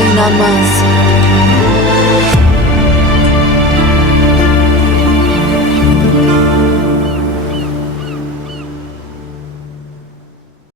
inanmaz.